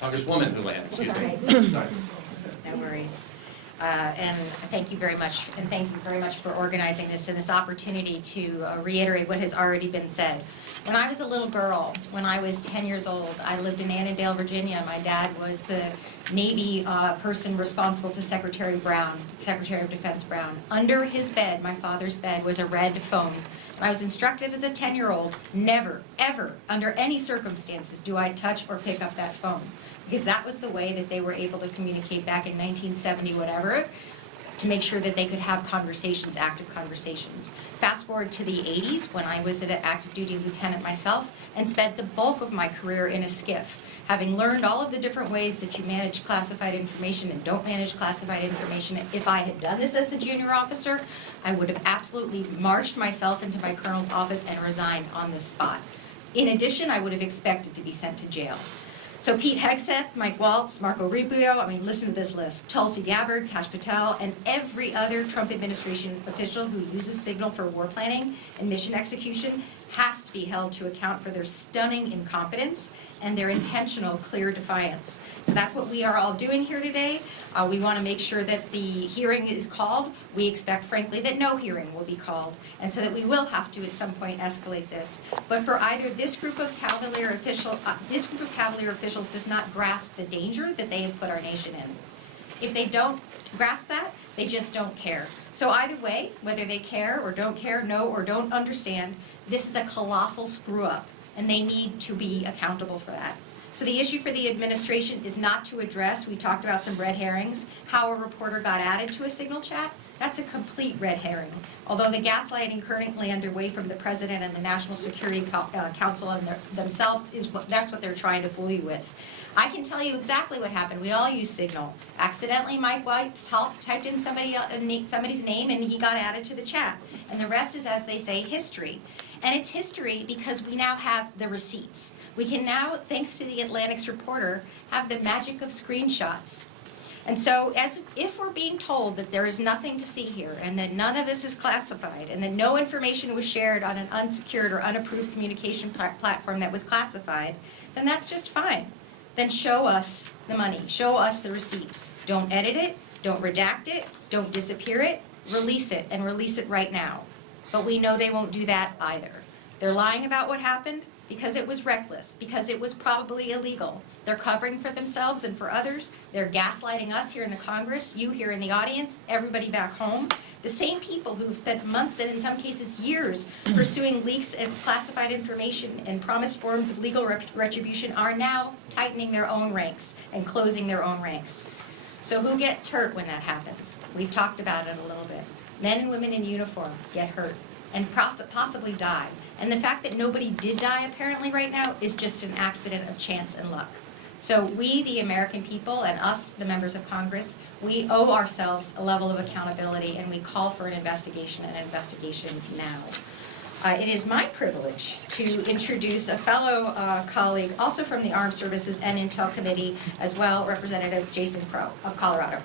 Congresswoman Houlahan, excuse me. Sorry. No worries. And thank you very much, and thank you very much for organizing this and this opportunity to reiterate what has already been said. When I was a little girl, when I was 10 years old, I lived in Annandale, Virginia. My dad was the Navy person responsible to Secretary Brown, Secretary of Defense Brown. Under his bed, my father's bed, was a red phone. And I was instructed as a 10-year-old, never, ever, under any circumstances, do I touch or pick up that phone. Because that was the way that they were able to communicate back in 1970, whatever, to make sure that they could have conversations, active conversations. Fast forward to the 80s, when I was an active duty lieutenant myself, and spent the bulk of my career in a skiff, having learned all of the different ways that you manage classified information and don't manage classified information. If I had done this as a junior officer, I would have absolutely marched myself into my colonel's office and resigned on the spot. In addition, I would have expected to be sent to jail. So Pete Hegseth, Mike Waltz, Marco Rubio, I mean, listen to this list. Tulsi Gabbard, Kash Patel, and every other Trump administration official who uses Signal for war planning and mission execution has to be held to account for their stunning incompetence and their intentional clear defiance. So that's what we are all doing here today. We want to make sure that the hearing is called. We expect, frankly, that no hearing will be called, and so that we will have to, at some point, escalate this. But for either this group of cavalier officials does not grasp the danger that they have put our nation in. If they don't grasp that, they just don't care. So either way, whether they care or don't care, know or don't understand, this is a colossal screw-up, and they need to be accountable for that. So the issue for the administration is not to address, we talked about some red herrings, how a reporter got added to a Signal chat. That's a complete red herring. Although the gaslighting currently underway from the President and the National Security Council and themselves, that's what they're trying to fool you with. I can tell you exactly what happened. We all use Signal. Accidentally, Mike White typed in somebody's name and he got added to the chat. And the rest is, as they say, history. And it's history because we now have the receipts. We can now, thanks to the Atlantic's reporter, have the magic of screenshots. And so if we're being told that there is nothing to see here and that none of this is classified and that no information was shared on an unsecured or unapproved communication platform that was classified, then that's just fine. Then show us the money, show us the receipts. Don't edit it, don't redact it, don't disappear it, release it, and release it right now. But we know they won't do that either. They're lying about what happened because it was reckless, because it was probably illegal. They're covering for themselves and for others. They're gaslighting us here in the Congress, you here in the audience, everybody back home. The same people who've spent months and in some cases years pursuing leaks of classified information and promised forms of legal retribution are now tightening their own ranks and closing their own ranks. So who gets hurt when that happens? We've talked about it a little bit. Men and women in uniform get hurt and possibly die. And the fact that nobody did die apparently right now is just an accident of chance and luck. So we, the American people, and us, the members of Congress, we owe ourselves a level of accountability, and we call for an investigation, and an investigation now. It is my privilege to introduce a fellow colleague, also from the Armed Services and Intel Committee as well, Representative Jason Crow of Colorado.